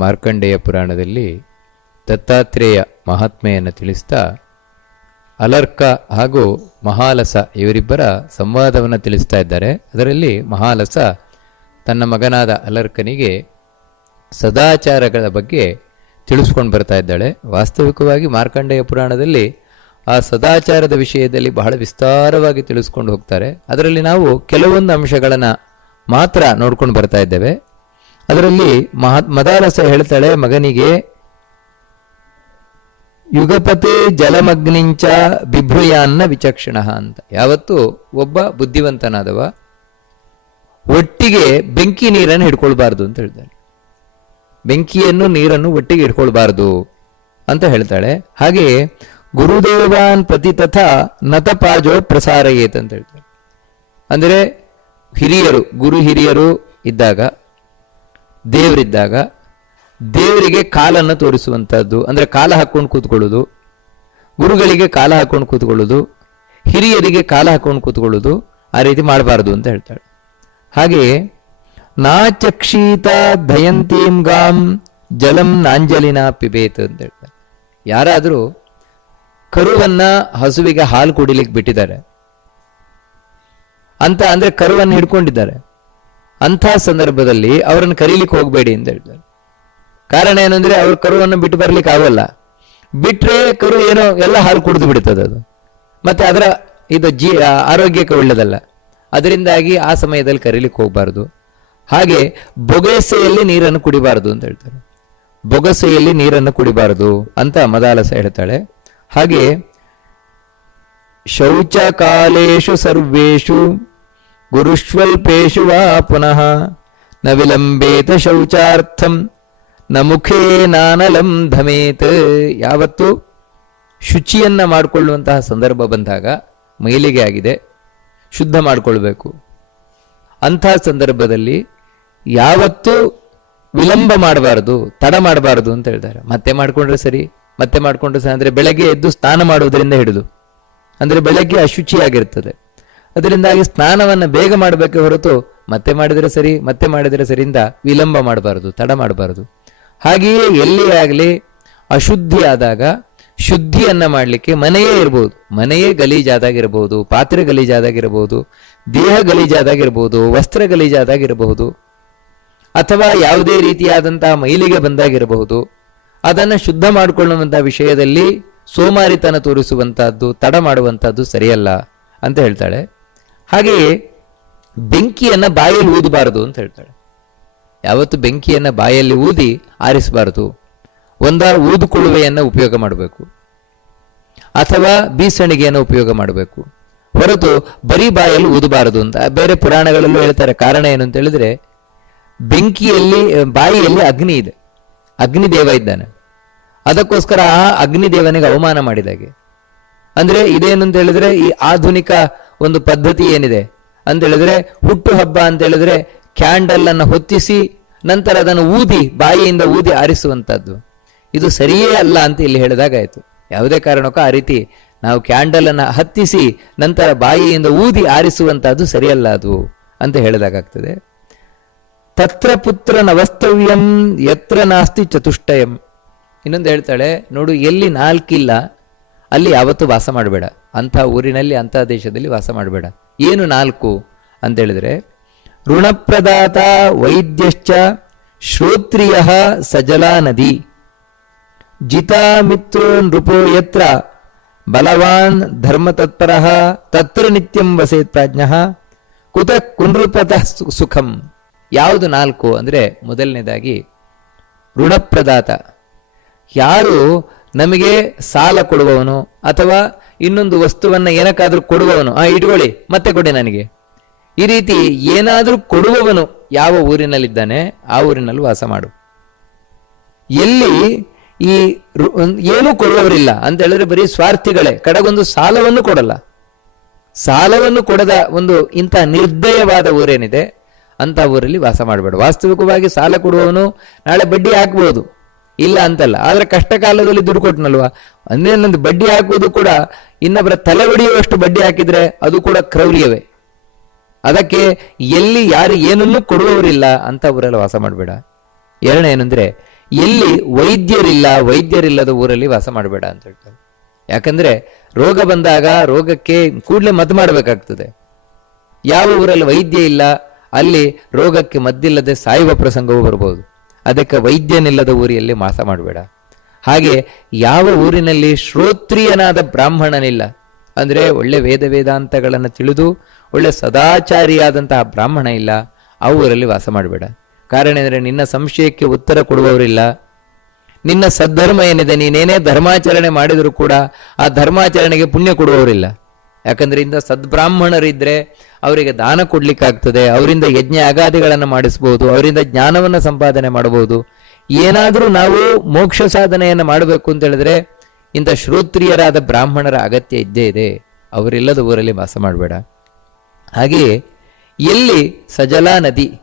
ಮಾರ್ಕಂಡೇಯ ಪುರಾಣದಲ್ಲಿ ದತ್ತಾತ್ರೇಯ ಮಹಾತ್ಮೆಯನ್ನು ತಿಳಿಸ್ತಾ, ಅಲರ್ಕ ಹಾಗೂ ಮಹಾಲಸ ಇವರಿಬ್ಬರ ಸಂವಾದವನ್ನು ತಿಳಿಸ್ತಾ ಇದ್ದಾರೆ. ಅದರಲ್ಲಿ ಮಹಾಲಸ ತನ್ನ ಮಗನಾದ ಅಲರ್ಕನಿಗೆ ಸದಾಚಾರಗಳ ಬಗ್ಗೆ ತಿಳಿಸ್ಕೊಂಡು ಬರ್ತಾ ಇದ್ದಾಳೆ. ವಾಸ್ತವಿಕವಾಗಿ ಮಾರ್ಕಂಡೇಯ ಪುರಾಣದಲ್ಲಿ ಆ ಸದಾಚಾರದ ವಿಷಯದಲ್ಲಿ ಬಹಳ ವಿಸ್ತಾರವಾಗಿ ತಿಳಿಸ್ಕೊಂಡು ಹೋಗ್ತಾರೆ. ಅದರಲ್ಲಿ ನಾವು ಕೆಲವೊಂದು ಅಂಶಗಳನ್ನು ಮಾತ್ರ ನೋಡ್ಕೊಂಡು ಬರ್ತಾ ಇದ್ದೇವೆ. ಅದರಲ್ಲಿ ಮಹಾತ್ ಮದಾರಸ ಹೇಳ್ತಾಳೆ ಮಗನಿಗೆ, ಯುಗಪತಿ ಜಲಮಗ್ನಿಂಚ ಬಿಭ್ರುಯಾನ್ನ ವಿಚಕ್ಷಣ ಅಂತ. ಯಾವತ್ತು ಒಬ್ಬ ಬುದ್ಧಿವಂತನಾದವ ಒಟ್ಟಿಗೆ ಬೆಂಕಿ ನೀರನ್ನು ಹಿಡ್ಕೊಳ್ಬಾರ್ದು ಅಂತ ಹೇಳ್ತಾಳೆ ಬೆಂಕಿಯನ್ನು, ನೀರನ್ನು ಒಟ್ಟಿಗೆ ಹಿಡ್ಕೊಳ್ಬಾರ್ದು ಅಂತ ಹೇಳ್ತಾಳೆ. ಹಾಗೆಯೇ ಗುರುದೇವಾನ್ ಪ್ರತಿ ತಥಾ ನತಪಾಜೋ ಪ್ರಸಾರಯೇತ್ ಅಂತ ಹೇಳ್ತಾಳೆ. ಅಂದರೆ ಹಿರಿಯರು, ಗುರು ಹಿರಿಯರು ಇದ್ದಾಗ ದೇವರಿದ್ದಾಗ ದೇವರಿಗೆ ಕಾಲನ್ನು ತೋರಿಸುವಂಥದ್ದು ಅಂದರೆ ಕಾಲ ಹಾಕ್ಕೊಂಡು ಕೂತ್ಕೊಳ್ಳೋದು, ಗುರುಗಳಿಗೆ ಕಾಲ ಹಾಕ್ಕೊಂಡು ಕೂತ್ಕೊಳ್ಳೋದು, ಹಿರಿಯರಿಗೆ ಕಾಲ ಹಾಕ್ಕೊಂಡು ಕೂತ್ಕೊಳ್ಳೋದು ಆ ರೀತಿ ಮಾಡಬಾರ್ದು ಅಂತ ಹೇಳ್ತಾಳೆ. ಹಾಗೆಯೇ ನಾಚಕ್ಷೀತ ದಯಂತೀಂ ಗಾಂ ಜಲಂ ನಾಂಜಲಿನ ಪಿಬೇತ್ ಅಂತ ಹೇಳ್ತಾರೆ ಯಾರಾದರೂ ಕರುವನ್ನ ಹಸುವಿಗೆ ಹಾಲು ಕುಡಿಲಿಕ್ಕೆ ಬಿಟ್ಟಿದ್ದಾರೆ, ಅಂತ ಅಂದ್ರೆ ಕರುವನ್ನು ಹಿಡ್ಕೊಂಡಿದ್ದಾರೆ ಅಂಥ ಸಂದರ್ಭದಲ್ಲಿ ಅವರನ್ನು ಕರೀಲಿಕ್ಕೆ ಹೋಗಬೇಡಿ ಅಂತ ಹೇಳ್ತಾರೆ ಕಾರಣ ಏನಂದ್ರೆ ಅವ್ರ ಕರುವನ್ನು ಬಿಟ್ಟು ಬರ್ಲಿಕ್ಕೆ ಆಗಲ್ಲ. ಬಿಟ್ರೆ ಕರು ಏನೋ ಎಲ್ಲ ಹಾಲು ಕುಡಿದು ಬಿಡುತ್ತದೆ ಅದು. ಮತ್ತೆ ಅದರ ಇದು ಜೀ ಆರೋಗ್ಯಕ್ಕೆ ಒಳ್ಳೆಯದಲ್ಲ ಅದರಿಂದಾಗಿ ಆ ಸಮಯದಲ್ಲಿ ಕರೀಲಿಕ್ಕೆ ಹೋಗಬಾರ್ದು. ಹಾಗೆ ಬೊಗಸೆಯಲ್ಲಿ ನೀರನ್ನು ಕುಡಿಬಾರದು ಅಂತ ಹೇಳ್ತಾರೆ. ಬೊಗಸೆಯಲ್ಲಿ ನೀರನ್ನು ಕುಡಿಬಾರದು ಅಂತ ಮದಾಲಸ ಹೇಳ್ತಾಳೆ. ಹಾಗೆ ಶೌಚ ಕಾಲೇಶು ಗುರುಷ್ವಲ್ಪೇಶು ವಾ ಪುನಃ ನ ವಿಲಂಬೇತ ಶೌಚಾರ್ಥಂ ನ ಮುಖೇ ನಾನಲಂ ಧಮೇತ್ ಯಾವತ್ತು ಶುಚಿಯನ್ನು ಮಾಡಿಕೊಳ್ಳುವಂತಹ ಸಂದರ್ಭ ಬಂದಾಗ ಮೈಲಿಗೆ ಆಗಿದೆ, ಶುದ್ಧ ಮಾಡಿಕೊಳ್ಬೇಕು. ಅಂಥ ಸಂದರ್ಭದಲ್ಲಿ ಯಾವತ್ತು ವಿಳಂಬ ಮಾಡಬಾರದು, ತಡ ಮಾಡಬಾರದು ಅಂತ ಹೇಳ್ತಾರೆ. ಮತ್ತೆ ಮಾಡಿಕೊಂಡ್ರೆ ಸರಿ, ಮತ್ತೆ ಮಾಡಿಕೊಂಡ್ರೆ ಸರಿ. ಅಂದರೆ ಬೆಳಗ್ಗೆ ಎದ್ದು ಸ್ನಾನ ಮಾಡುವುದರಿಂದ ಹಿಡಿದು, ಅಂದರೆ ಬೆಳಗ್ಗೆ ಅಶುಚಿಯಾಗಿರ್ತದೆ. ಅದರಿಂದಾಗಿ ಸ್ನಾನವನ್ನು ಬೇಗ ಮಾಡಬೇಕೆ ಹೊರತು ಮತ್ತೆ ಮಾಡಿದರೆ ಸರಿ, ಮತ್ತೆ ಮಾಡಿದರೆ ಸರಿಯಿಂದ ವಿಳಂಬ ಮಾಡಬಾರದು, ತಡ ಮಾಡಬಾರದು. ಹಾಗೆಯೇ ಎಲ್ಲಿ ಆಗಲಿ ಅಶುದ್ಧಿ ಆದಾಗ ಶುದ್ಧಿಯನ್ನ ಮಾಡಲಿಕ್ಕೆ ಮನೆಯೇ ಇರ್ಬೋದು. ಮನೆಯೇ ಗಲೀಜಾದಾಗಿರಬಹುದು ಪಾತ್ರೆ ಗಲೀಜಾದಾಗಿರಬಹುದು ದೇಹ ಗಲೀಜಾದಾಗಿರ್ಬೋದು, ವಸ್ತ್ರ ಗಲೀಜಾದಾಗಿರಬಹುದು ಅಥವಾ ಯಾವುದೇ ರೀತಿಯಾದಂತಹ ಮೈಲಿಗೆ ಬಂದಾಗಿರಬಹುದು. ಅದನ್ನು ಶುದ್ಧ ಮಾಡಿಕೊಳ್ಳುವಂತಹ ವಿಷಯದಲ್ಲಿ ಸೋಮಾರಿತನ ತೋರಿಸುವಂತಹದ್ದು, ತಡ ಮಾಡುವಂತಹದ್ದು ಸರಿಯಲ್ಲ ಅಂತ ಹೇಳ್ತಾಳೆ. ಹಾಗೆಯೇ ಬೆಂಕಿಯನ್ನ ಬಾಯಲ್ಲಿ ಊದಬಾರದು ಅಂತ ಹೇಳ್ತಾಳೆ ಯಾವತ್ತು ಬೆಂಕಿಯನ್ನ ಬಾಯಲ್ಲಿ ಊದಿ ಆರಿಸಬಾರದು, ಒಂದಾರ ಊದುಕೊಳ್ಳುವೆಯನ್ನು ಉಪಯೋಗ ಮಾಡಬೇಕು, ಅಥವಾ ಬೀಸಣಿಗೆಯನ್ನು ಉಪಯೋಗ ಮಾಡಬೇಕು, ಹೊರತು ಬರೀ ಬಾಯಲ್ಲಿ ಊದಬಾರದು ಅಂತ. ಬೇರೆ ಪುರಾಣಗಳಲ್ಲೂ ಹೇಳ್ತಾರೆ, ಕಾರಣ ಏನು ಅಂತ ಹೇಳಿದ್ರೆ, ಬೆಂಕಿಯಲ್ಲಿ, ಬಾಯಿಯಲ್ಲಿ ಅಗ್ನಿ ಇದೆ, ಅಗ್ನಿದೇವ ಇದ್ದಾನೆ. ಅದಕ್ಕೋಸ್ಕರ ಆ ಅಗ್ನಿದೇವನಿಗೆ ಅವಮಾನ ಮಾಡಿದಾಗೆ. ಅಂದ್ರೆ ಇದೇನಂತ ಹೇಳಿದ್ರೆ, ಈ ಆಧುನಿಕ ಒಂದು ಪದ್ಧತಿ ಏನಿದೆ? ಅಂತ ಹೇಳಿದ್ರೆ ಹುಟ್ಟು ಹಬ್ಬ ಅಂತ ಹೇಳಿದ್ರೆ ಕ್ಯಾಂಡಲ್ ಅನ್ನು ಹೊತ್ತಿಸಿ ನಂತರ ಅದನ್ನು ಊದಿ, ಬಾಯಿಯಿಂದ ಊದಿ ಆರಿಸುವಂತದ್ದು ಇದು ಸರಿಯೇ ಅಲ್ಲ ಅಂತ ಇಲ್ಲಿ ಹೇಳಿದಾಗಾಯಿತು. ಯಾವುದೇ ಕಾರಣಕ್ಕೂ ಆ ರೀತಿ ನಾವು ಕ್ಯಾಂಡಲ್ ಅನ್ನ ಹತ್ತಿಸಿ ನಂತರ ಬಾಯಿಯಿಂದ ಊದಿ ಆರಿಸುವಂತಹದ್ದು ಸರಿಯಲ್ಲ ಅದು ಅಂತ ಹೇಳಿದಾಗ್ತದೆ ತತ್ರ ಪುತ್ರ ನವಸ್ತವ್ಯಂ ಯತ್ರ ನಾಸ್ತಿ ಚತುಷ್ಟಯಂ. ಇನ್ನೊಂದು ಹೇಳ್ತಾಳೆ, ನೋಡು, ಎಲ್ಲಿ ನಾಲ್ಕಿಲ್ಲ ಅಲ್ಲಿ ಯಾವತ್ತೂ ವಾಸ ಮಾಡಬೇಡ. ಅಂಥ ಊರಿನಲ್ಲಿ, ಅಂಥ ದೇಶದಲ್ಲಿ ವಾಸ ಮಾಡಬೇಡ. ಏನು ನಾಲ್ಕು ಅಂತ ಹೇಳಿದ್ರೆ, ಋಣಪ್ರದಾತ ವೈದ್ಯಶ್ಚ ಶ್ರೋತ್ರಿಯ ಸಜಲಾ ನದಿ ಜಿತಾ ಮಿತ್ರೋ ನೃಪೋ ಯತ್ರ ಬಲವಾನ್ ಧರ್ಮತತ್ಪರ ತತ್ರ ನಿತ್ಯಂ ವಸೇತ್ ಪ್ರಾಜ್ಞ ಕುತ ಕುನೃಪತ ಸುಖಂ. ಯಾವುದು ನಾಲ್ಕು ಅಂದ್ರೆ ಮೊದಲನೇದಾಗಿ ಋಣಪ್ರದಾತ. ಯಾರು ನಮಗೆ ಸಾಲ ಕೊಡುವವನು ಅಥವಾ ಇನ್ನೊಂದು ವಸ್ತುವನ್ನ ಏನಕ್ಕಾದ್ರೂ ಕೊಡುವವನು. ಆ, ಇಟ್ಕೊಳ್ಳಿ. ಮತ್ತೆ ಕೊಡಿ ನನಗೆ. ಈ ರೀತಿ ಏನಾದರೂ ಕೊಡುವವನು ಯಾವ ಊರಿನಲ್ಲಿದ್ದಾನೆ, ಆ ಊರಿನಲ್ಲಿ ವಾಸ ಮಾಡು. ಎಲ್ಲಿ ಈ ಏನೂ ಕೊಡುವವರಿಲ್ಲ. ಅಂತ ಹೇಳಿದ್ರೆ ಬರೀ ಸ್ವಾರ್ಥಿಗಳೇ. ಕಡೆಗೊಂದು ಸಾಲವನ್ನು ಕೊಡಲ್ಲ. ಸಾಲವನ್ನು ಕೊಡದ ಒಂದು ಇಂಥ ನಿರ್ದಯವಾದ ಊರೇನಿದೆ ಅಂತ ಊರಲ್ಲಿ ವಾಸ ಮಾಡಬೇಡ. ವಾಸ್ತವಿಕವಾಗಿ ಸಾಲ ಕೊಡುವವನು ನಾಳೆ ಬಡ್ಡಿ ಹಾಕ್ಬೋದು. ಇಲ್ಲ ಅಂತಲ್ಲ. ಆದ್ರೆ ಕಷ್ಟ ಕಾಲದಲ್ಲಿ ದುಡ್ಡು ಕೊಟ್ಟನಲ್ವಾ? ನಂದು ಬಡ್ಡಿ ಹಾಕುವುದು ಕೂಡ ಇನ್ನೊಬ್ಬರ ತಲೆ ಒಡೆಯುವಷ್ಟು ಬಡ್ಡಿ ಹಾಕಿದ್ರೆ ಅದು ಕೂಡ ಕ್ರೌರ್ಯವೇ. ಅದಕ್ಕೆ ಎಲ್ಲಿ ಯಾರು ಏನನ್ನೂ ಕೊಡುವವರಿಲ್ಲ ಅಂತ ಊರೆಲ್ಲ ವಾಸ ಮಾಡಬೇಡ. ಎರಡನೇ ಏನಂದ್ರೆ, ಎಲ್ಲಿ ವೈದ್ಯರಿಲ್ಲ, ವೈದ್ಯರಿಲ್ಲದ ಊರಲ್ಲಿ ವಾಸ ಮಾಡಬೇಡ ಅಂತ ಹೇಳ್ತಾರೆ. ಯಾಕಂದ್ರೆ, ರೋಗ ಬಂದಾಗ ರೋಗಕ್ಕೆ ಕೂಡಲೇ ಮದ್ದು ಮಾಡಬೇಕಾಗ್ತದೆ. ಯಾವ ಊರಲ್ಲಿ ವೈದ್ಯ ಇಲ್ಲ, ಅಲ್ಲಿ ರೋಗಕ್ಕೆ ಮದ್ದಿಲ್ಲದೆ ಸಾಯುವ ಪ್ರಸಂಗವೂ ಬರಬಹುದು ಅದಕ್ಕೆ ವೈದ್ಯನಿಲ್ಲದ ಊರಿಯಲ್ಲಿ ವಾಸ ಮಾಡಬೇಡ. ಹಾಗೆ ಯಾವ ಊರಿನಲ್ಲಿ ಶ್ರೋತ್ರಿಯನಾದ ಬ್ರಾಹ್ಮಣನಿಲ್ಲ, ಅಂದರೆ ಒಳ್ಳೆ ವೇದ ವೇದಾಂತಗಳನ್ನು ತಿಳಿದು ಒಳ್ಳೆ ಸದಾಚಾರಿಯಾದಂತಹ ಬ್ರಾಹ್ಮಣ ಇಲ್ಲ, ಆ ಊರಲ್ಲಿ ವಾಸ ಮಾಡಬೇಡ. ಕಾರಣ ಅಂದರೆ ನಿನ್ನ ಸಂಶಯಕ್ಕೆ ಉತ್ತರ ಕೊಡುವವರಿಲ್ಲ. ನಿನ್ನ ಸದ್ಧರ್ಮ ಏನಿದೆ, ನೀನೇನೇ ಧರ್ಮಾಚರಣೆ ಮಾಡಿದರೂ ಕೂಡ ಆ ಧರ್ಮಾಚರಣೆಗೆ ಪುಣ್ಯ ಕೊಡುವವರಿಲ್ಲ. ಯಾಕಂದ್ರೆ ಇಂದ ಸದ್ಬ್ರಾಹ್ಮಣರಿದ್ರೆ ಅವರಿಗೆ ದಾನ ಕೊಡ್ಲಿಕ್ಕಾಗ್ತದೆ, ಅವರಿಂದ ಯಜ್ಞ ಅಗಾದಿಗಳನ್ನು ಮಾಡಿಸ್ಬೋದು, ಅವರಿಂದ ಜ್ಞಾನವನ್ನು ಸಂಪಾದನೆ ಮಾಡಬಹುದು. ಏನಾದರೂ ನಾವು ಮೋಕ್ಷ ಸಾಧನೆಯನ್ನು ಮಾಡಬೇಕು ಅಂತ ಹೇಳಿದ್ರೆ ಇಂಥ ಶ್ರೋತ್ರಿಯರಾದ ಬ್ರಾಹ್ಮಣರ ಅಗತ್ಯ ಇದ್ದೇ ಇದೆ. ಅವರಿಲ್ಲದ ಊರಲ್ಲಿ ವಾಸ ಮಾಡಬೇಡ. ಹಾಗೆಯೇ ಎಲ್ಲಿ ಸಜಲಾ ನದಿ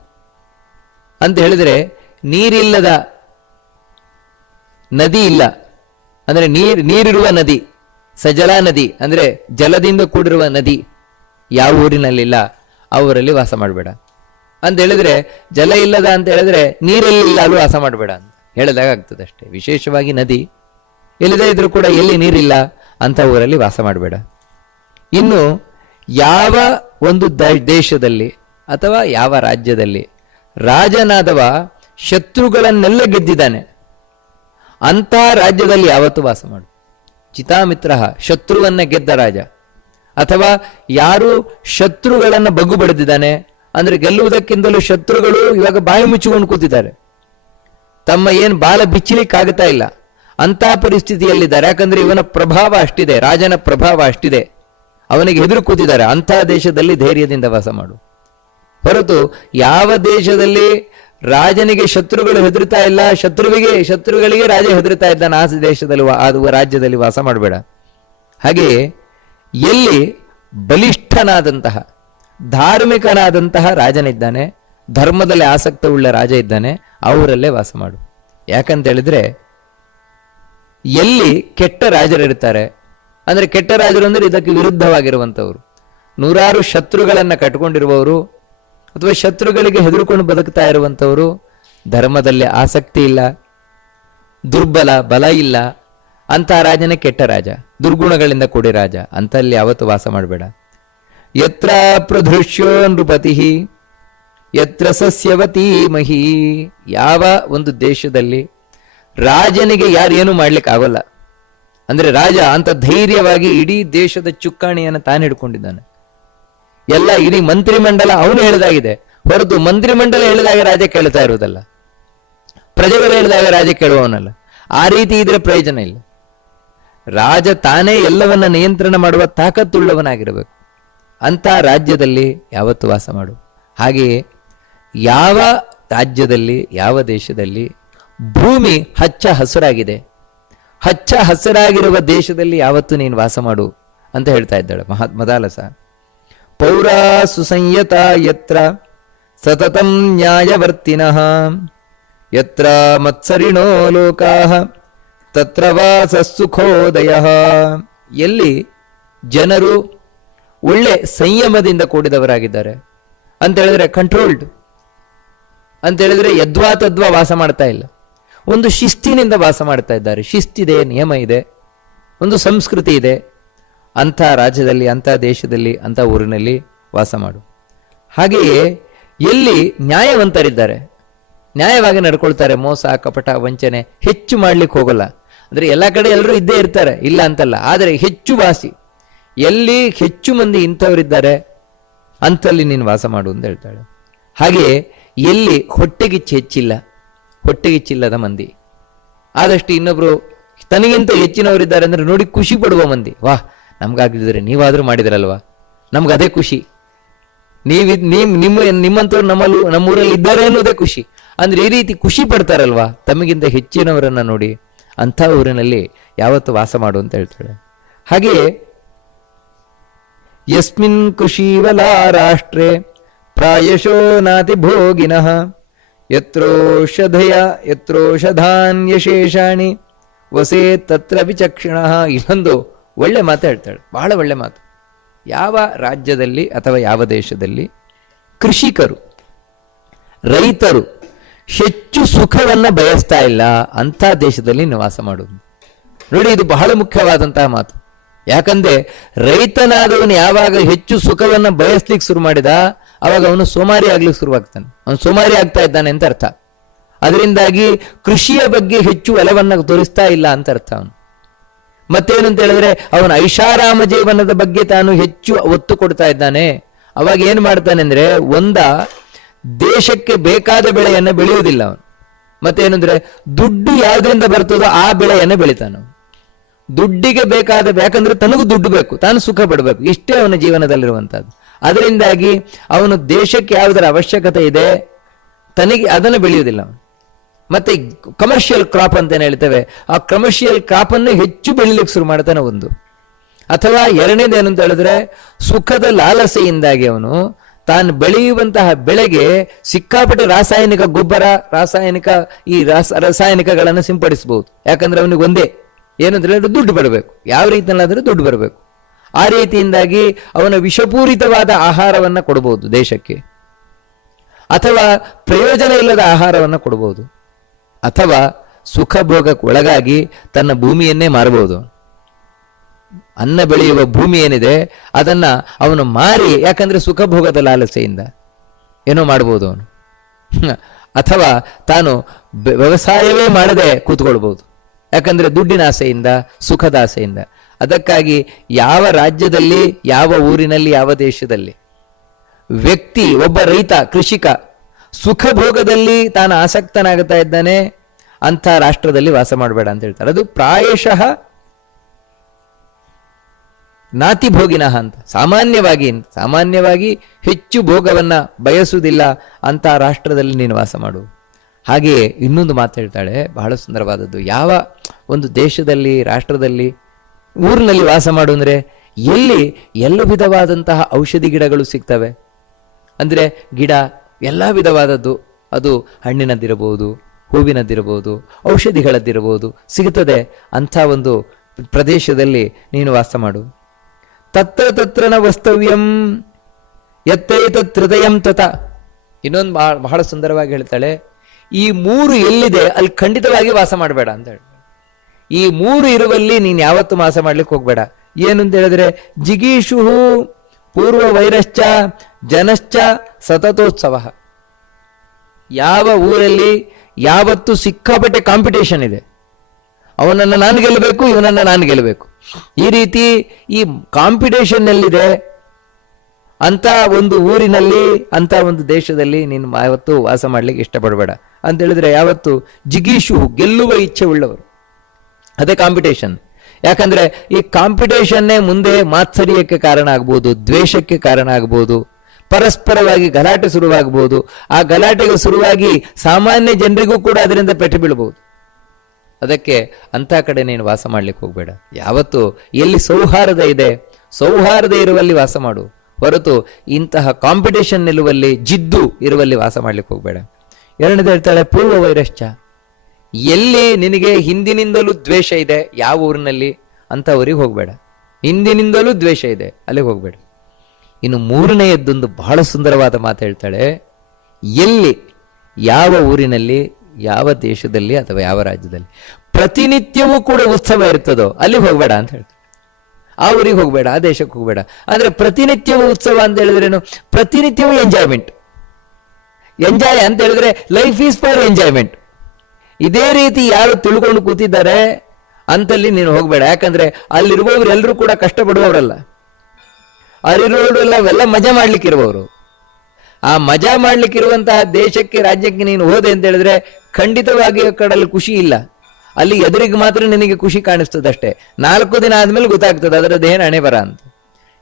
ಅಂತ ಹೇಳಿದ್ರೆ ನೀರಿಲ್ಲದ ನದಿ ಇಲ್ಲ. ಅಂದ್ರೆ ನೀರು ನೀರಿರುವ ನದಿ. ಸಜಲಾ ನದಿ, ಅಂದ್ರೆ ಜಲದಿಂದ ಕೂಡಿರುವ ನದಿ ಯಾವ ಊರಿನಲ್ಲಿಲ್ಲ, ಆ ಊರಲ್ಲಿ ವಾಸ ಮಾಡಬೇಡ. ಅಂತ ಹೇಳಿದ್ರೆ, ಜಲ ಇಲ್ಲದ ಅಂತ ಹೇಳಿದ್ರೆ ನೀರೆಲ್ಲಿಲ್ಲ ಅಲ್ಲೂ ವಾಸ ಮಾಡಬೇಡ ಅಂತ ಹೇಳಿದಾಗ ಆಗ್ತದೆ ಅಷ್ಟೇ. ವಿಶೇಷವಾಗಿ ನದಿ ಎಲ್ಲಿದೆ ಇದ್ರೂ ಕೂಡ ಎಲ್ಲಿ ನೀರಿಲ್ಲ ಅಂತ ಊರಲ್ಲಿ ವಾಸ ಮಾಡಬೇಡ. ಇನ್ನು ಯಾವ ಒಂದು ದೇಶದಲ್ಲಿ ಅಥವಾ ಯಾವ ರಾಜ್ಯದಲ್ಲಿ ರಾಜನಾದವ ಶತ್ರುಗಳನ್ನೆಲ್ಲ ಗೆದ್ದಿದ್ದಾನೆ ಅಂತ ರಾಜ್ಯದಲ್ಲಿ ಯಾವತ್ತೂ ವಾಸ ಮಾಡು ಚಿತಾಮಿತ್ರ, ಶತ್ರುವನ್ನ ಗೆದ್ದ ರಾಜ. ಅಥವಾ ಯಾರು ಶತ್ರುಗಳನ್ನ ಬಗ್ಗು ಬಡಿದಿದ್ದಾನೆ, ಅಂದ್ರೆ ಗೆಲ್ಲುವುದಕ್ಕಿಂತಲೂ ಶತ್ರುಗಳು ಇವಾಗ ಬಾಯಿ ಮುಚ್ಚಿಕೊಂಡು ಕೂತಿದ್ದಾರೆ. ತಮ್ಮ ಏನ್ ಬಾಲ ಬಿಚ್ಚಲಿಕ್ಕಾಗ್ತಾ ಇಲ್ಲ. ಅಂತಹ ಪರಿಸ್ಥಿತಿಯಲ್ಲಿದ್ದಾರೆ ಯಾಕಂದ್ರೆ ಇವನ ಪ್ರಭಾವ ಅಷ್ಟಿದೆ, ರಾಜನ ಪ್ರಭಾವ ಅಷ್ಟಿದೆ. ಅವನಿಗೆ ಹೆದರು ಕೂತಿದ್ದಾರೆ. ಅಂತಹ ದೇಶದಲ್ಲಿ ಧೈರ್ಯದಿಂದ ವಾಸ ಮಾಡು. ಹೊರತು ಯಾವ ದೇಶದಲ್ಲಿ ರಾಜನಿಗೆ ಶತ್ರುಗಳು ಹೆದರ್ತಾ ಇಲ್ಲ, ಶತ್ರುವಿಗೆ, ಶತ್ರುಗಳಿಗೆ ರಾಜ ಹೆದರ್ತಾ ಇದ್ದಾನೆ ಆ ದೇಶದಲ್ಲಿ ಅದು ರಾಜ್ಯದಲ್ಲಿ ವಾಸ ಮಾಡಬೇಡ. ಹಾಗೆಯೇ, ಎಲ್ಲಿ ಬಲಿಷ್ಠನಾದಂತಹ, ಧಾರ್ಮಿಕನಾದಂತಹ ರಾಜನಿದ್ದಾನೆ, ಧರ್ಮದಲ್ಲಿ ಆಸಕ್ತವುಳ್ಳ ರಾಜ ಇದ್ದಾನೆ, ಅವರಲ್ಲೇ ವಾಸ ಮಾಡು. ಯಾಕಂತ ಹೇಳಿದ್ರೆ ಎಲ್ಲಿ ಕೆಟ್ಟ ರಾಜರಿರ್ತಾರೆ, ಅಂದ್ರೆ ಕೆಟ್ಟ ರಾಜರು ಅಂದ್ರೆ ಇದಕ್ಕೆ ವಿರುದ್ಧವಾಗಿರುವಂಥವ್ರು. ನೂರಾರು ಶತ್ರುಗಳನ್ನ ಕಟ್ಕೊಂಡಿರುವವರು ಅಥವಾ ಶತ್ರುಗಳಿಗೆ ಹೆದರುಕೊಂಡು ಬದುಕ್ತಾ ಇರುವಂಥವರು, ಧರ್ಮದಲ್ಲಿ ಆಸಕ್ತಿ ಇಲ್ಲ, ದುರ್ಬಲ, ಬಲ ಇಲ್ಲ ಅಂತ ರಾಜನೇ ಕೆಟ್ಟ ರಾಜ, ದುರ್ಗುಣಗಳಿಂದ ಕೂಡಿ ರಾಜ ಅಂತಲ್ಲಿ ಯಾವತ್ತು ವಾಸ ಮಾಡಬೇಡ. ಯತ್ರ ಪ್ರಧೃಶ್ಯೋ ನೃಪತಿ ಯತ್ರ ಸಸ್ಯವತಿ ಮಹಿ, ಯಾವ ಒಂದು ದೇಶದಲ್ಲಿ ರಾಜನಿಗೆ ಯಾರೇನು ಮಾಡ್ಲಿಕ್ಕೆ ಆಗೋಲ್ಲ ಅಂದ್ರೆ ರಾಜ ಅಂತ ಧೈರ್ಯವಾಗಿ ಇಡೀ ದೇಶದ ಚುಕ್ಕಾಣಿಯನ್ನು ತಾನು ಹಿಡ್ಕೊಂಡಿದ್ದಾನೆ. ಎಲ್ಲ ಇಡೀ ಮಂತ್ರಿಮಂಡಲ ಅವನು ಹೇಳಿದಾಗಿದೆ. ಹೊರತು ಮಂತ್ರಿಮಂಡಲ ಹೇಳಿದಾಗ ರಾಜ ಕೇಳ್ತಾ ಇರುವುದಲ್ಲ. ಪ್ರಜೆಗಳು ಹೇಳಿದಾಗ ರಾಜ ಕೇಳುವವನಲ್ಲ. ಆ ರೀತಿ ಇದ್ರೆ ಪ್ರಯೋಜನ ಇಲ್ಲ. ರಾಜ ತಾನೇ ಎಲ್ಲವನ್ನ ನಿಯಂತ್ರಣ ಮಾಡುವ ತಾಕತ್ತುಳ್ಳವನಾಗಿರಬೇಕು. ಅಂತ ರಾಜ್ಯದಲ್ಲಿ ಯಾವತ್ತು ವಾಸ ಮಾಡು. ಹಾಗೆಯೇ ಯಾವ ರಾಜ್ಯದಲ್ಲಿ, ಯಾವ ದೇಶದಲ್ಲಿ ಭೂಮಿ ಹಚ್ಚ ಹಸುರಾಗಿದೆ. ಹಚ್ಚ ಹಸಿರಾಗಿರುವ ದೇಶದಲ್ಲಿ ಯಾವತ್ತು ನೀನು ವಾಸ ಮಾಡು ಅಂತ ಹೇಳ್ತಾ ಇದ್ದಾಳೆ ಮಹಾತ್ಮದಾಲಸ ಮದಾಲಸ ಪೌರಾ ಸುಸಂಯತ ಯತ್ರ ಸತತಂ ನ್ಯಾಯವರ್ತಿನಃ ಯತ್ರ ಮತ್ಸರಿಣೋ ಲೋಕಾಃ ತತ್ರ ವಾಸ ಸುಖೋದಯ ಎಲ್ಲಿ ಜನರು ಒಳ್ಳೆ ಸಂಯಮದಿಂದ ಕೂಡಿದವರಾಗಿದ್ದಾರೆ. ಅಂತ ಹೇಳಿದ್ರೆ ಕಂಟ್ರೋಲ್ಡ್ ಅಂತ ಹೇಳಿದ್ರೆ ಯದ್ವಾ ತದ್ವಾ ವಾಸ ಮಾಡ್ತಾ ಇಲ್ಲ. ಒಂದು ಶಿಸ್ತಿನಿಂದ ವಾಸ ಮಾಡ್ತಾ ಇದ್ದಾರೆ. ಶಿಸ್ತಿದೆ, ನಿಯಮ ಇದೆ. ಒಂದು ಸಂಸ್ಕೃತಿ ಇದೆ. ಅಂಥ ರಾಜ್ಯದಲ್ಲಿ, ಅಂಥ ದೇಶದಲ್ಲಿ, ಅಂಥ ಊರಿನಲ್ಲಿ ವಾಸ ಮಾಡು. ಹಾಗೆಯೇ ಎಲ್ಲಿ ನ್ಯಾಯವಂತರಿದ್ದಾರೆ, ನ್ಯಾಯವಾಗಿ ನಡ್ಕೊಳ್ತಾರೆ, ಮೋಸ, ಕಪಟ, ವಂಚನೆ ಹೆಚ್ಚು ಮಾಡ್ಲಿಕ್ಕೆ ಹೋಗಲ್ಲ. ಅಂದರೆ ಎಲ್ಲ ಕಡೆ ಎಲ್ಲರೂ ಇದ್ದೇ ಇರ್ತಾರೆ, ಇಲ್ಲ ಅಂತಲ್ಲ. ಆದರೆ ಹೆಚ್ಚು ವಾಸಿ, ಎಲ್ಲಿ ಹೆಚ್ಚು ಮಂದಿ ಇಂಥವರಿದ್ದಾರೆ ಅಂತಲ್ಲಿ ನೀನು ವಾಸ ಮಾಡು ಅಂತ ಹೇಳ್ತಾಳೆ. ಹಾಗೆಯೇ ಎಲ್ಲಿ ಹೊಟ್ಟೆಗಿಚ್ಚು ಹೆಚ್ಚಿಲ್ಲ, ಹೊಟ್ಟೆಗಿಚ್ಚಿಲ್ಲದ ಮಂದಿ. ಆದಷ್ಟು ಇನ್ನೊಬ್ರು ತನಗಿಂತ ಹೆಚ್ಚಿನವರಿದ್ದಾರೆ ಅಂದರೆ ನೋಡಿ ಖುಷಿ ಪಡುವ ಮಂದಿ. ವಾಹ್ ನಮ್ಗಾಗಿದ್ರೆ ನೀವಾದರೂ ಮಾಡಿದ್ರಲ್ವಾ? ನಮ್ಗೆ ಅದೇ ಖುಷಿ. ನೀವು ನಿಮ್ ನಿಮ್ಮ ನಿಮ್ಮಂತವ್ರು ನಮ್ಮಲ್ಲೂ ನಮ್ಮೂರಲ್ಲಿ ಇದ್ದಾರೆ ಅನ್ನೋದೇ ಖುಷಿ. ಅಂದ್ರೆ ಈ ರೀತಿ ಖುಷಿ ಪಡ್ತಾರಲ್ವಾ? ತಮಗಿಂತ ಹೆಚ್ಚಿನವರನ್ನ ನೋಡಿ ಅಂಥ ಊರಿನಲ್ಲಿ ಯಾವತ್ತು ವಾಸ ಮಾಡು ಅಂತ ಹೇಳ್ತಾಳೆ ಹಾಗೆಯೇ ಯಸ್ಮಿನ್ ಕೃಷಿವಲ ರಾಷ್ಟ್ರೇ ಪ್ರಾಯಶೋ ನಾತಿ ಭೋಗಿನಃ ಯತ್ರೋಷಧಯ ಯತ್ರೋಷಧಾನ್ಯಶೇಷಾಣಿ ವಸೇ ತತ್ರ ವಿಚಕ್ಷಣ ಇಲ್ಲೊಂದು ಒಳ್ಳೆ ಮಾತು ಹೇಳ್ತಾಳೆ. ಬಹಳ ಒಳ್ಳೆ ಮಾತು. ಯಾವ ರಾಜ್ಯದಲ್ಲಿ ಅಥವಾ ಯಾವ ದೇಶದಲ್ಲಿ ಕೃಷಿಕರು, ರೈತರು ಹೆಚ್ಚು ಸುಖವನ್ನು ಬಯಸ್ತಾ ಇಲ್ಲ, ಅಂಥ ದೇಶದಲ್ಲಿ ನಿವಾಸ ಮಾಡುವುದು ನೋಡಿ, ಇದು ಬಹಳ ಮುಖ್ಯವಾದಂತಹ ಮಾತು. ಯಾಕಂದ್ರೆ ರೈತನಾದವನು ಯಾವಾಗ ಹೆಚ್ಚು ಸುಖವನ್ನು ಬಯಸ್ಲಿಕ್ಕೆ ಶುರು ಮಾಡಿದ, ಅವಾಗ ಅವನು ಸೋಮಾರಿ ಆಗ್ಲಿಕ್ಕೆ ಶುರುವಾಗ್ತಾನೆ. ಅವನು ಸೋಮಾರಿ ಆಗ್ತಾ ಇದ್ದಾನೆ ಅಂತ ಅರ್ಥ. ಅದರಿಂದಾಗಿ ಕೃಷಿಯ ಬಗ್ಗೆ ಹೆಚ್ಚು ಒಲವನ್ನ ತೋರಿಸ್ತಾ ಇಲ್ಲ ಅಂತ ಅರ್ಥ ಅವನು. ಮತ್ತೇನು ಅಂತ ಹೇಳಿದ್ರೆ, ಅವನ ಐಷಾರಾಮ ಜೀವನದ ಬಗ್ಗೆ ತಾನು ಹೆಚ್ಚು ಒತ್ತು ಕೊಡ್ತಾ ಇದ್ದಾನೆ. ಅವಾಗ ಏನ್ ಮಾಡ್ತಾನೆ ಅಂದ್ರೆ, ಒಂದ ದೇಶಕ್ಕೆ ಬೇಕಾದ ಬೆಳೆಯನ್ನು ಬೆಳೆಯುವುದಿಲ್ಲ ಅವನು. ಮತ್ತೇನಂದ್ರೆ ದುಡ್ಡು ಯಾವ್ದ್ರಿಂದ ಬರ್ತದೋ ಆ ಬೆಳೆಯನ್ನು ಬೆಳಿತಾನು ದುಡ್ಡಿಗೆ ಬೇಕಾದ ಯಾಕಂದ್ರೆ ತನಗೂ ದುಡ್ಡು ಬೇಕು, ತಾನು ಸುಖ ಪಡಬೇಕು, ಇಷ್ಟೇ ಅವನ ಜೀವನದಲ್ಲಿರುವಂತಹದ್ದು. ಅದರಿಂದಾಗಿ ಅವನು ದೇಶಕ್ಕೆ ಯಾವುದರ ಅವಶ್ಯಕತೆ ಇದೆ, ತನಗೆ ಅದನ್ನು ಬೆಳೆಯುವುದಿಲ್ಲ ಅವನು. ಮತ್ತೆ ಕಮರ್ಷಿಯಲ್ ಕ್ರಾಪ್ ಅಂತ ಏನು ಹೇಳ್ತೇವೆ, ಆ ಕಮರ್ಷಿಯಲ್ ಕ್ರಾಪ್ ಅನ್ನು ಹೆಚ್ಚು ಬೆಳಿಲಿಕ್ಕೆ ಶುರು ಮಾಡ್ತಾನೆ ಒಂದು. ಅಥವಾ ಎರಡನೇದು ಏನು ಅಂತ ಹೇಳಿದ್ರೆ, ಸುಖದ ಲಾಲಸೆಯಿಂದಾಗಿ ಅವನು ತಾನು ಬೆಳೆಯುವಂತಹ ಬೆಳೆಗೆ ಸಿಕ್ಕಾಪಟ್ಟೆ ರಾಸಾಯನಿಕ ಗೊಬ್ಬರ, ರಾಸಾಯನಿಕ ಈ ರಾಸ, ರಾಸಾಯನಿಕಗಳನ್ನು ಸಿಂಪಡಿಸಬಹುದು. ಯಾಕಂದ್ರೆ ಅವನಿಗೆ ಒಂದೇ. ಏನಂತ ಹೇಳಿದ್ರೆ ದುಡ್ಡು ಬರಬೇಕು. ಯಾವ ರೀತಿಯಲ್ಲಾದರೂ ದುಡ್ಡು ಬರಬೇಕು. ಆ ರೀತಿಯಿಂದಾಗಿ ಅವನ ವಿಷಪೂರಿತವಾದ ಆಹಾರವನ್ನು ಕೊಡಬಹುದು ದೇಶಕ್ಕೆ. ಅಥವಾ ಪ್ರಯೋಜನ ಇಲ್ಲದ ಆಹಾರವನ್ನು ಕೊಡಬಹುದು. ಅಥವಾ ಸುಖ ಭೋಗಕ್ಕೆ ಒಳಗಾಗಿ ತನ್ನ ಭೂಮಿಯನ್ನೇ ಮಾರಬಹುದು. ಅನ್ನ ಬೆಳೆಯುವ ಭೂಮಿ ಏನಿದೆ, ಅದನ್ನ ಅವನು ಮಾರಿ, ಯಾಕಂದ್ರೆ ಸುಖ ಭೋಗದ ಲಾಲಸೆಯಿಂದ ಏನೋ ಮಾಡಬಹುದು ಅವನು. ಅಥವಾ ತಾನು ವ್ಯವಸಾಯವೇ ಮಾಡದೆ ಕೂತ್ಕೊಳ್ಬಹುದು ಯಾಕಂದ್ರೆ ದುಡ್ಡಿನ ಆಸೆಯಿಂದ, ಸುಖದ ಆಸೆಯಿಂದ. ಅದಕ್ಕಾಗಿ ಯಾವ ರಾಜ್ಯದಲ್ಲಿ, ಯಾವ ಊರಿನಲ್ಲಿ, ಯಾವ ದೇಶದಲ್ಲಿ ವ್ಯಕ್ತಿ, ಒಬ್ಬ ರೈತ, ಕೃಷಿಕ ಸುಖ ಭೋಗದಲ್ಲಿ ತಾನು ಆಸಕ್ತನಾಗುತ್ತಾ ಇದ್ದಾನೆ ಅಂಥ ರಾಷ್ಟ್ರದಲ್ಲಿ ವಾಸ ಮಾಡಬೇಡ ಅಂತ ಹೇಳ್ತಾರೆ. ಅದು ಪ್ರಾಯಶಃ ನಾತಿ ಭೋಗಿನಃ ಅಂತ. ಸಾಮಾನ್ಯವಾಗಿ ಸಾಮಾನ್ಯವಾಗಿ ಹೆಚ್ಚು ಭೋಗವನ್ನ ಬಯಸುವುದಿಲ್ಲ ಅಂತ ರಾಷ್ಟ್ರದಲ್ಲಿ ನೀನು ವಾಸ ಮಾಡು. ಹಾಗೆಯೇ ಇನ್ನೊಂದು ಮಾತು ಹೇಳ್ತಾಳೆ, ಬಹಳ ಸುಂದರವಾದದ್ದು. ಯಾವ ಒಂದು ದೇಶದಲ್ಲಿ, ರಾಷ್ಟ್ರದಲ್ಲಿ ಊರಿನಲ್ಲಿ ವಾಸ ಮಾಡು ಅಂದ್ರೆ ಎಲ್ಲಿ ಎಲ್ಲ ವಿಧವಾದಂತಹ ಔಷಧಿ ಗಿಡಗಳು ಸಿಗ್ತವೆ? ಅಂದ್ರೆ ಗಿಡ ಎಲ್ಲ ವಿಧವಾದದ್ದು. ಅದು ಹಣ್ಣಿನದ್ದಿರಬಹುದು ಹೂವಿನದ್ದಿರಬಹುದು ಔಷಧಿಗಳದ್ದಿರಬಹುದು ಸಿಗುತ್ತದೆ ಅಂಥ ಒಂದು ಪ್ರದೇಶದಲ್ಲಿ ನೀನು ವಾಸ ಮಾಡು. ತತ್ರ ತತ್ರನ ವಸ್ತವ್ಯಂ ಎತ್ತೈತ ಹೃದಯಂ ತತ. ಇನ್ನೊಂದು ಬಹಳ ಸುಂದರವಾಗಿ ಹೇಳ್ತಾಳೆ, ಈ ಮೂರು ಎಲ್ಲಿದೆ, ಅಲ್ಲಿ ಖಂಡಿತವಾಗಿ ವಾಸ ಮಾಡಬೇಡ ಅಂತ ಹೇಳಿ. ಈ ಮೂರು ಇರುವಲ್ಲಿ ನೀನು ಯಾವತ್ತು ವಾಸ ಮಾಡ್ಲಿಕ್ಕೆ ಹೋಗ್ಬೇಡ. ಏನು ಅಂತ ಹೇಳಿದ್ರೆ ಜಿಗೀಷು ಪೂರ್ವ ವೈರಶ್ಚ ಜನಶ್ಚ ಸತತೋತ್ಸವ. ಯಾವ ಊರಲ್ಲಿ ಯಾವತ್ತು ಸಿಕ್ಕಾಪಟ್ಟೆ ಕಾಂಪಿಟೇಷನ್ ಇದೆ. ಅವನನ್ನು ನಾನು ಗೆಲ್ಲಬೇಕು, ಇವನನ್ನು ನಾನು ಗೆಲ್ಲಬೇಕು. ಈ ರೀತಿ ಈ ಕಾಂಪಿಟೇಷನ್ ಎಲ್ಲಿದೆ ಅಂತ ಒಂದು ಊರಿನಲ್ಲಿ, ಅಂತ ಒಂದು ದೇಶದಲ್ಲಿ ನೀನು ಯಾವತ್ತು ವಾಸ ಮಾಡ್ಲಿಕ್ಕೆ ಇಷ್ಟಪಡಬೇಡ. ಅಂತ ಹೇಳಿದ್ರೆ ಯಾವತ್ತು ಜಿಗೀಶು, ಗೆಲ್ಲುವ ಇಚ್ಛೆ ಉಳ್ಳವರು. ಅದೇ ಕಾಂಪಿಟೇಷನ್ ಯಾಕಂದ್ರೆ ಈ ಕಾಂಪಿಟೇಷನ್ನೇ ಮುಂದೆ ಮಾತ್ಸರ್ಯಕ್ಕೆ ಕಾರಣ ಆಗ್ಬೋದು, ದ್ವೇಷಕ್ಕೆ ಕಾರಣ ಆಗ್ಬೋದು. ಪರಸ್ಪರವಾಗಿ ಗಲಾಟೆ ಶುರುವಾಗಬಹುದು. ಆ ಗಲಾಟೆಗೆ ಶುರುವಾಗಿ ಸಾಮಾನ್ಯ ಜನರಿಗೂ ಕೂಡ ಅದರಿಂದ ಪೆಟ್ಟು ಬೀಳಬಹುದು. ಅದಕ್ಕೆ ಅಂಥ ಕಡೆ ನೀನು ವಾಸ ಮಾಡ್ಲಿಕ್ಕೆ ಹೋಗಬೇಡ. ಯಾವತ್ತು ಎಲ್ಲಿ ಸೌಹಾರ್ದ ಇದೆ, ಸೌಹಾರ್ದ ಇರುವಲ್ಲಿ ವಾಸ ಮಾಡು. ಹೊರತು ಇಂತಹ ಕಾಂಪಿಟೇಷನ್ ನಿಲ್ಲುವಲ್ಲಿ ಜಿದ್ದು ಇರುವಲ್ಲಿ ವಾಸ ಮಾಡ್ಲಿಕ್ಕೆ ಹೋಗಬೇಡ. ಎರಡನೇದು ಹೇಳ್ತಾಳೆ ಪೂರ್ವ ವೈರಶ್ಚ ಎಲ್ಲಿ ನಿನಗೆ ಹಿಂದಿನಿಂದಲೂ ದ್ವೇಷ ಇದೆ, ಯಾವ ಊರಿನಲ್ಲಿ? ಅಂತ ಊರಿಗೆ ಹೋಗ್ಬೇಡ. ಹಿಂದಿನಿಂದಲೂ ದ್ವೇಷ ಇದೆ, ಅಲ್ಲಿಗೆ ಹೋಗ್ಬೇಡ. ಇನ್ನು ಮೂರನೆಯದ್ದೊಂದು ಬಹಳ ಸುಂದರವಾದ ಮಾತು ಹೇಳ್ತಾಳೆ, ಎಲ್ಲಿ, ಯಾವ ಊರಿನಲ್ಲಿ, ಯಾವ ದೇಶದಲ್ಲಿ ಅಥವಾ ಯಾವ ರಾಜ್ಯದಲ್ಲಿ ಪ್ರತಿನಿತ್ಯವೂ ಕೂಡ ಉತ್ಸವ ಇರ್ತದೋ ಅಲ್ಲಿಗೆ ಹೋಗಬೇಡ ಅಂತ ಹೇಳ್ತಾರೆ ಆ ಊರಿಗೆ ಹೋಗಬೇಡ, ಆ ದೇಶಕ್ಕೆ ಹೋಗಬೇಡ. ಅಂದರೆ ಪ್ರತಿನಿತ್ಯವೂ ಉತ್ಸವ ಅಂತ ಹೇಳಿದ್ರೇನು? ಪ್ರತಿನಿತ್ಯವೂ ಎಂಜಾಯ್ಮೆಂಟ್ ಎಂಜಾಯ್ ಅಂತ ಹೇಳಿದ್ರೆ ಲೈಫ್ ಈಸ್ ಫಾರ್ ಎಂಜಾಯ್ಮೆಂಟ್ ಇದೇ ರೀತಿ ಯಾರು ತಿಳ್ಕೊಂಡು ಕೂತಿದ್ದಾರೆ ಅಂತಲ್ಲಿ ನೀನು ಹೋಗಬೇಡ. ಯಾಕಂದ್ರೆ ಅಲ್ಲಿರುವವರು ಎಲ್ಲರೂ ಕೂಡ ಕಷ್ಟಪಡುವವರಲ್ಲ. ಅಲ್ಲಿರುವವರೆಲ್ಲ ಅವೆಲ್ಲ ಮಜಾ ಮಾಡ್ಲಿಕ್ಕೆ ಇರುವವರು ಆ ಮಜಾ ಮಾಡ್ಲಿಕ್ಕೆ ಇರುವಂತಹ ದೇಶಕ್ಕೆ, ರಾಜ್ಯಕ್ಕೆ ನೀನು ಹೋದೆ ಅಂತ ಹೇಳಿದ್ರೆ ಖಂಡಿತವಾಗಿ ಕಡಲ್ಲಿ ಖುಷಿ ಇಲ್ಲ. ಅಲ್ಲಿ ಎದುರಿಗೆ ಮಾತ್ರ ನಿನಗೆ ಖುಷಿ ಕಾಣಿಸ್ತದಷ್ಟೇ ನಾಲ್ಕು ದಿನ ಆದ್ಮೇಲೆ ಗೊತ್ತಾಗ್ತದೆ ಅದರ ಏನು ಹಣೆ ಬರ ಅಂತ.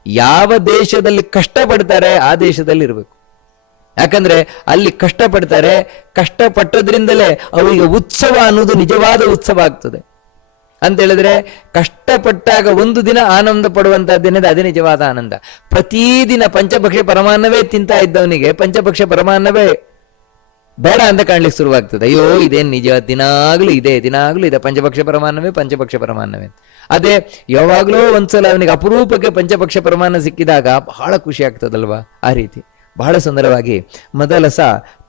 ಯಾವ ದೇಶದಲ್ಲಿ ಕಷ್ಟಪಡ್ತಾರೆ ಆ ದೇಶದಲ್ಲಿ ಇರಬೇಕು. ಯಾಕಂದ್ರೆ ಅಲ್ಲಿ ಕಷ್ಟಪಡ್ತಾರೆ, ಕಷ್ಟಪಟ್ಟದ್ರಿಂದಲೇ ಅವರಿಗೆ ಉತ್ಸವ ಅನ್ನೋದು ನಿಜವಾದ ಉತ್ಸವ ಆಗ್ತದೆ. ಅಂತ ಹೇಳಿದ್ರೆ ಕಷ್ಟಪಟ್ಟಾಗ ಒಂದು ದಿನ ಆನಂದ ಪಡುವಂತಹದ್ದೇನಿದೆ ಅದೇ ನಿಜವಾದ ಆನಂದ. ಪ್ರತಿದಿನ ಪಂಚಭಕ್ಷ ಪರಮಾನ್ನವೇ ತಿಂತಾ ಇದ್ದವನಿಗೆ ಪಂಚಭಕ್ಷ ಪರಮಾನ್ನವೇ ಬೇಡ ಅಂತ ಕಾಣ್ಲಿಕ್ಕೆ ಶುರುವಾಗ್ತದೆ. ಅಯ್ಯೋ, ಇದೇನ್ ನಿಜ? ದಿನಾಗ್ಲೂ ಇದೆ ದಿನಾಗ್ಲೂ ಇದೆ. ಪಂಚಭಕ್ಷ ಪರಮಾನ್ನವೇ ಪಂಚಭಕ್ಷ ಪರಮಾನ್ನವೇ. ಅದೇ, ಯಾವಾಗ್ಲೂ ಒಂದ್ಸಲ ಅವನಿಗೆ ಅಪರೂಪಕ್ಕೆ ಪಂಚಭಕ್ಷ ಪರಮಾನ್ನ ಸಿಕ್ಕಿದಾಗ ಬಹಳ ಖುಷಿ ಆಗ್ತದಲ್ವಾ? ಆ ರೀತಿ. ಬಹಳ ಸುಂದರವಾಗಿ ಮೊದಲ ಸ